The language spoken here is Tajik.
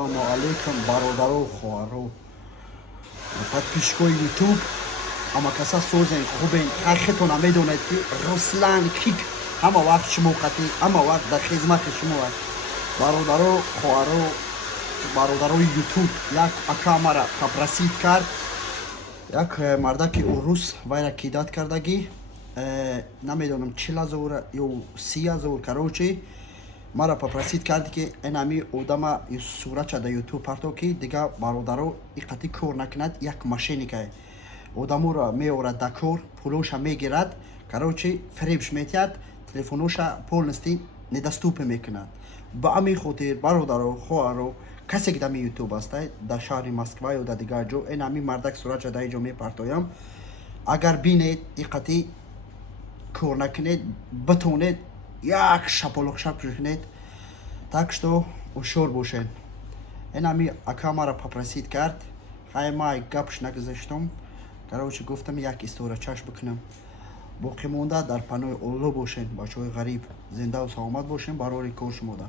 Assalomu alaykum barodaru xo'aru подписчикои YouTube. Амакаса созен хубен хахетона медонед ки Руслан Кик ҳама вақт шумо қати ҳама вақт дар хизмати шумо аст. Бародару хоҳару бародарои YouTube як ака мара попросид кард, як мардаки урус вайра кидат кардагӣ намедонам 40,000 ё 30,000 короче мара попросид кард ки энами одама суратча да YouTube парто ки дига бародаро иқати кор накунад, як мошенника одаморо меорад да кор, пулоша мегирад, короче фребш метиҳад, телефоноша полностью недоступен мекунад. ба ҳамин хотир бародаро хоҳаро касе ки дами YouTube аст дар шаҳри Москва ё дар дигар ҷо энами мардак суратча да инҷо мепартоям. Агар бинед иқати кор накунед битонед як шаполоқшап кунед, так что ҳушёр бошед. Энами ака мара попросид кард, хаймай гапш нагузаштам, короче гуфтам як историячаш бикунам. боқӣ монда дар паноҳи Алло бошед, бачаҳои ғариб зинда ва саломат бошед. барори кор шумода.